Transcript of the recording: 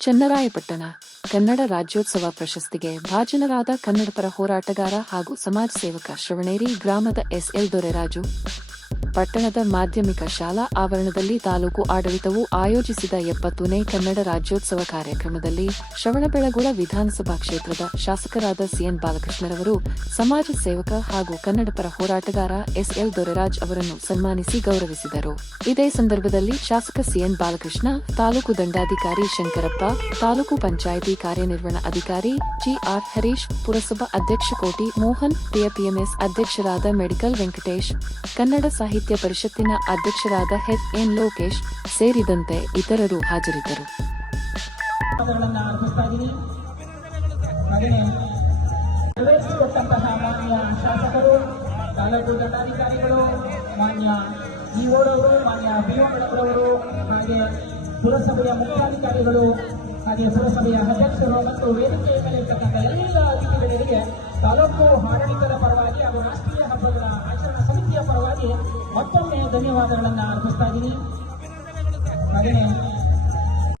ಚನ್ನರಾಯಪಟ್ಟಣ ಕನ್ನಡ ರಾಜ್ಯೋತ್ಸವ ಪ್ರಶಸ್ತಿಗೆ ಭಾಜನರಾದ ಕನ್ನಡಪರ ಹೋರಾಟಗಾರ ಹಾಗೂ ಸಮಾಜ ಸೇವಕ ಶ್ರವಣೇರಿ ಗ್ರಾಮದ ಎಸ್ಎಲ್ ದೊರೆರಾಜು. ಪಟ್ಟಣದ ಮಾಧ್ಯಮಿಕ ಶಾಲಾ ಆವರಣದಲ್ಲಿ ತಾಲೂಕು ಆಡಳಿತವು ಆಯೋಜಿಸಿದ ಎಪ್ಪತ್ತನೇ ಕನ್ನಡ ರಾಜ್ಯೋತ್ಸವ ಕಾರ್ಯಕ್ರಮದಲ್ಲಿ ಶ್ರವಣಬೆಳಗೊಳ ವಿಧಾನಸಭಾ ಕ್ಷೇತ್ರದ ಶಾಸಕರಾದ ಸಿಎನ್ ಬಾಲಕೃಷ್ಣರವರು, ಸಮಾಜ ಸೇವಕ ಹಾಗೂ ಕನ್ನಡಪರ ಹೋರಾಟಗಾರ ಎಸ್ಎಲ್ ದೊರೆರಾಜ್ ಅವರನ್ನು ಸನ್ಮಾನಿಸಿ ಗೌರವಿಸಿದರು. ಇದೇ ಸಂದರ್ಭದಲ್ಲಿ ಶಾಸಕ ಸಿಎನ್ ಬಾಲಕೃಷ್ಣ, ತಾಲೂಕು ದಂಡಾಧಿಕಾರಿ ಶಂಕರಪ್ಪ, ತಾಲೂಕು ಪಂಚಾಯಿತಿ ಕಾರ್ಯನಿರ್ವಹಣಾ ಅಧಿಕಾರಿ ಜಿಆರ್ ಹರೀಶ್, ಪುರಸಭಾ ಅಧ್ಯಕ್ಷ ಕೋಟಿ ಮೋಹನ್, ಪಿಎಪಿಎಂಎಸ್ ಅಧ್ಯಕ್ಷರಾದ ಮೆಡಿಕಲ್ ವೆಂಕಟೇಶ್, ಕನ್ನಡ ಸಾಹಿತ್ಯ ಪರಿಷತ್ತಿನ ಅಧ್ಯಕ್ಷರಾದ ಹೆಚ್ ಎನ್ ಲೋಕೇಶ್ ಸೇರಿದಂತೆ ಇತರರು ಹಾಜರಿದ್ದರು ತಾಲೂಕು ದಂಡಾಧಿಕಾರಿಗಳು ಮಾನ್ಯ ಇಒರವರು ಮಾನ್ಯ ಬಿಒಗಳವರು ಹಾಗೆ ಪುರಸಭೆಯ ಮುಖ್ಯಾಧಿಕಾರಿಗಳು ಹಾಗೆ ಪುರಸಭೆಯ ಅಧ್ಯಕ್ಷರು ಮತ್ತು ವೇದಿಕೆಯ ಮೇಲೆ ಇರ್ತಕ್ಕಂಥ ಎಲ್ಲ ಅತಿಥಿಗಳಿಗೆ ತಾಲೂಕು ಆಡಳಿತದ ಪರವಾಗಿ ಹಾಗೂ ರಾಷ್ಟ್ರೀಯ ಹಬ್ಬಗಳ ಆಚರಣಾ ಮತ್ತೊಮ್ಮೆ ಧನ್ಯವಾದಗಳನ್ನು ಅರ್ಪಿಸ್ತಾ ಇದ್ದೀನಿ. ಹಾಗೆಯೇ